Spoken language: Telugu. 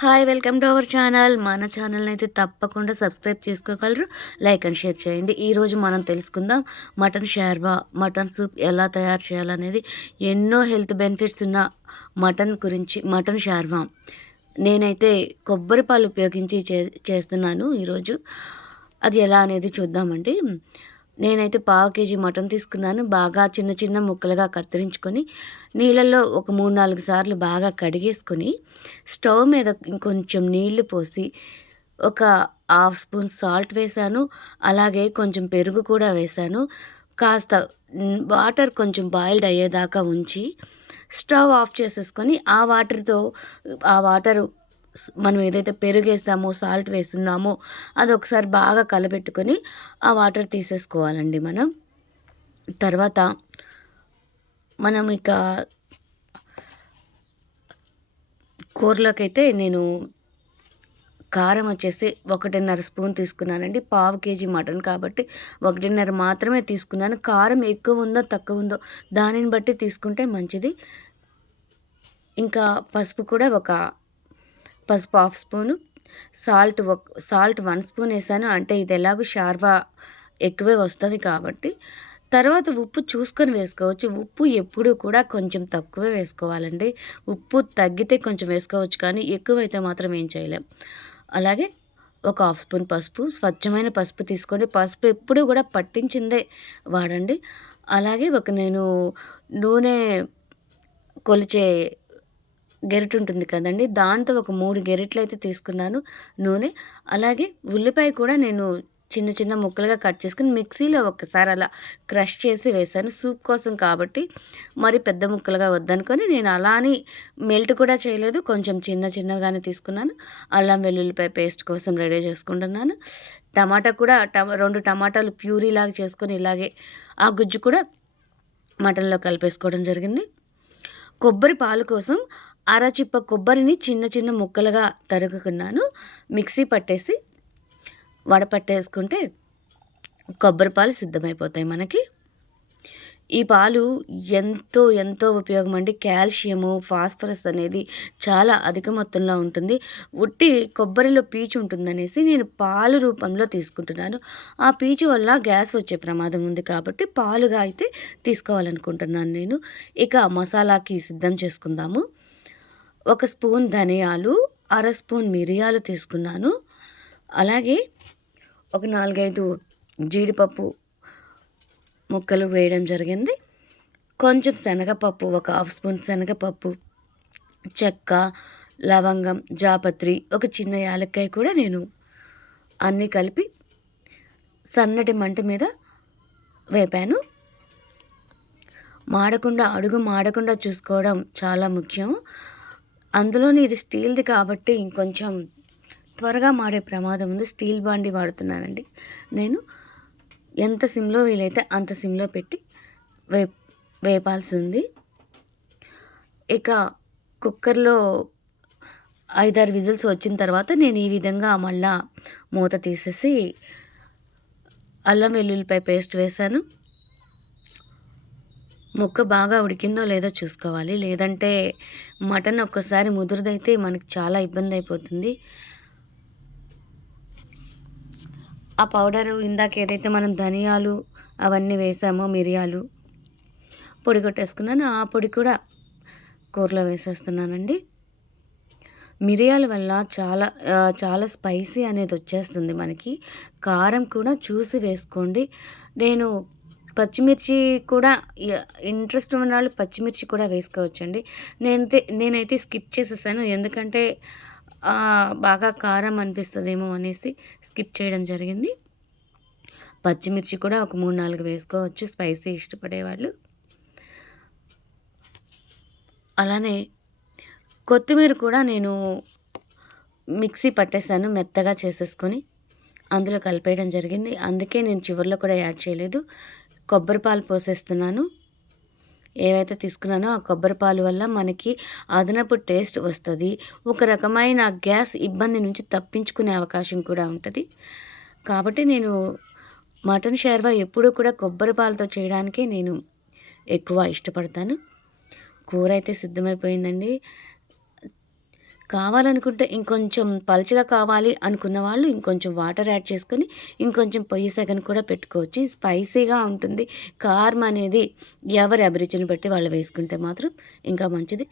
Hi welcome to our channel మన ఛానల్ని అయితే తప్పకుండా సబ్స్క్రైబ్ చేసుకోగలరు. లైక్ అండ్ షేర్ చేయండి. ఈరోజు మనం తెలుసుకుందాం మటన్ షార్వా మటన్ సూప్ ఎలా తయారు చేయాలనేది. ఎన్నో హెల్త్ బెనిఫిట్స్ ఉన్న మటన్ గురించి మటన్ షార్వా. నేనైతే కొబ్బరి పాలు ఉపయోగించి చే చేస్తున్నాను ఈరోజు. అది ఎలా అనేది చూద్దామండి. నేనైతే పావు కేజీ మటన్ తీసుకున్నాను. బాగా చిన్న చిన్న ముక్కలుగా కత్తిరించుకొని నీళ్ళల్లో ఒక మూడు నాలుగు సార్లు బాగా కడిగేసుకొని స్టవ్ మీద ఇంకొంచెం నీళ్ళు పోసి ఒక హాఫ్ స్పూన్ సాల్ట్ వేసాను. అలాగే కొంచెం పెరుగు కూడా వేసాను. కాస్త వాటర్ కొంచెం బాయిల్డ్ అయ్యేదాకా ఉంచి స్టవ్ ఆఫ్ చేసేసుకొని ఆ వాటర్తో ఆ వాటర్ మనం ఏదైతే పెరుగు సాల్ట్ వేస్తున్నామో అది ఒకసారి బాగా కలబెట్టుకొని ఆ వాటర్ తీసేసుకోవాలండి మనం. తర్వాత మనం ఇక కూరలోకైతే నేను కారం వచ్చేసి ఒకటిన్నర స్పూన్ తీసుకున్నానండి. పావు కేజీ మటన్ కాబట్టి ఒకటిన్నర మాత్రమే తీసుకున్నాను. కారం ఎక్కువ ఉందో తక్కువ ఉందో దానిని బట్టి తీసుకుంటే మంచిది. ఇంకా పసుపు కూడా ఒక పసుపు హాఫ్ స్పూను సాల్ట్ ఒక సాల్ట్ వన్ స్పూన్ వేసాను. అంటే ఇది ఎలాగో షార్వా ఎక్కువే వస్తుంది కాబట్టి. తర్వాత ఉప్పు చూసుకొని వేసుకోవచ్చు. ఉప్పు ఎప్పుడు కూడా కొంచెం తక్కువే వేసుకోవాలండి. ఉప్పు తగ్గితే కొంచెం వేసుకోవచ్చు కానీ ఎక్కువైతే మాత్రం ఏం చేయలేం. అలాగే ఒక హాఫ్ స్పూన్ పసుపు స్వచ్ఛమైన పసుపు తీసుకోండి. పసుపు ఎప్పుడు కూడా పట్టించిందే వాడండి. అలాగే ఒక నేను నూనె కొలిచే గెరిట ఉంటుంది కదండి. దాంతో ఒక మూడు గెరిట్లు అయితే తీసుకున్నాను నూనె. అలాగే ఉల్లిపాయ కూడా నేను చిన్న చిన్న ముక్కలుగా కట్ చేసుకుని మిక్సీలో ఒకసారి అలా క్రష్ చేసి వేశాను. సూప్ కోసం కాబట్టి మరి పెద్ద ముక్కలుగా వద్దనుకొని నేను అలా అని మెల్ట్ కూడా చేయలేదు. కొంచెం చిన్న చిన్నగానే తీసుకున్నాను. అల్లం వెల్లుల్లిపాయ పేస్ట్ కోసం రెడీ చేసుకుంటున్నాను. టమాటా కూడా టమా రెండు టమాటాలు ప్యూరీ లాగా చేసుకొని ఇలాగే ఆ గుజ్జు కూడా మటన్లో కలిపేసుకోవడం జరిగింది. కొబ్బరి పాలు కోసం అరచిప్ప కొబ్బరిని చిన్న చిన్న ముక్కలుగా తరుగుకున్నాను మిక్సీ పట్టేసి వడపట్టేసుకుంటే కొబ్బరి పాలు సిద్ధమైపోతాయి మనకి. ఈ పాలు ఎంతో ఎంతో ఉపయోగం అండి. కాల్షియము ఫాస్ఫరస్ అనేది చాలా అధిక మొత్తంలో ఉంటుంది. ఉట్టి కొబ్బరిలో పీచు ఉంటుందనేసి నేను పాలు రూపంలో తీసుకుంటున్నాను. ఆ పీచు వల్ల గ్యాస్ వచ్చే ప్రమాదం ఉంది కాబట్టి పాలుగా అయితే తీసుకోవాలనుకుంటున్నాను నేను. ఇక మసాలాకి సిద్ధం చేసుకుందాము. ఒక స్పూన్ ధనియాలు అర స్పూన్ మిరియాలు తీసుకున్నాను. అలాగే ఒక నాలుగైదు జీడిపప్పు ముక్కలు వేయడం జరిగింది. కొంచెం శనగపప్పు ఒక హాఫ్ స్పూన్ శనగపప్పు చెక్క లవంగం జాపత్రి ఒక చిన్న యాలక్కాయ కూడా నేను అన్నీ కలిపి సన్నటి మంట మీద వేపాను. మాడకుండా అడుగు మాడకుండా చూసుకోవడం చాలా ముఖ్యం. అందులోని ఇది స్టీల్ది కాబట్టి ఇంకొంచెం త్వరగా మాడే ప్రమాదం ఉంది. స్టీల్ బాండి వాడుతున్నానండి. నేను ఎంత సిమ్లో వీలైతే అంత సిమ్లో పెట్టి వే వేపాల్సి ఉంది ఇక కుక్కర్లో ఐదారు విజిల్స్ వచ్చిన తర్వాత నేను ఈ విధంగా మళ్ళా మూత తీసేసి అల్లం వెల్లుల్లిపాయ పేస్ట్ వేశాను. ముక్క బాగా ఉడికిందో లేదో చూసుకోవాలి. లేదంటే మటన్ ఒక్కసారి ముదురుదైతే మనకి చాలా ఇబ్బంది అయిపోతుంది ఆ పౌడరు ఇందాక ఏదైతే మనం ధనియాలు అవన్నీ వేసామో మిరియాలు పొడి కొట్టేసుకున్నాను ఆ పొడి కూడా కూరలో వేసేస్తున్నానండి. మిరియాల వల్ల చాలా చాలా స్పైసీ అనేది వచ్చేస్తుంది మనకి. కారం కూడా చూసి వేసుకోండి. నేను పచ్చిమిర్చి కూడా ఇంట్రెస్ట్ ఉన్న వాళ్ళు పచ్చిమిర్చి కూడా వేసుకోవచ్చండి. నేనైతే నేనైతే స్కిప్ చేసేసాను. ఎందుకంటే బాగా కారం అనిపిస్తుందేమో అనేసి స్కిప్ చేయడం జరిగింది. పచ్చిమిర్చి కూడా ఒక మూడు నాలుగు వేసుకోవచ్చు. స్పైసీ ఇష్టపడేవాళ్ళు. అలానే కొత్తిమీర కూడా నేను మిక్సీ పట్టేసాను మెత్తగా చేసేసుకొని అందులో కలిపేయడం జరిగింది. అందుకే నేను చివరిలో కూడా యాడ్ చేయలేదు. కొబ్బరి పాలు పోసేస్తున్నాను. ఏవైతే తీసుకున్నానో ఆ కొబ్బరి పాలు వల్ల మనకి అదనపు టేస్ట్ వస్తుంది. ఒక రకమైన గ్యాస్ ఇబ్బంది నుంచి తప్పించుకునే అవకాశం కూడా ఉంటుంది. కాబట్టి నేను మటన్ షేర్వా ఎప్పుడూ కూడా కొబ్బరి పాలతో చేయడానికే నేను ఎక్కువ ఇష్టపడతాను. కూర అయితే సిద్ధమైపోయిందండి. కావాలనుకుంటే ఇంకొంచెం పలచగా కావాలి అనుకున్న వాళ్ళు ఇంకొంచెం వాటర్ యాడ్ చేసుకొని ఇంకొంచెం పొయ్యి సెగను కూడా పెట్టుకోవచ్చు. స్పైసీగా ఉంటుంది. కారం అనేది ఎవరి అభిరుచిని బట్టి వాళ్ళు వేసుకుంటే మాత్రం ఇంకా మంచిది.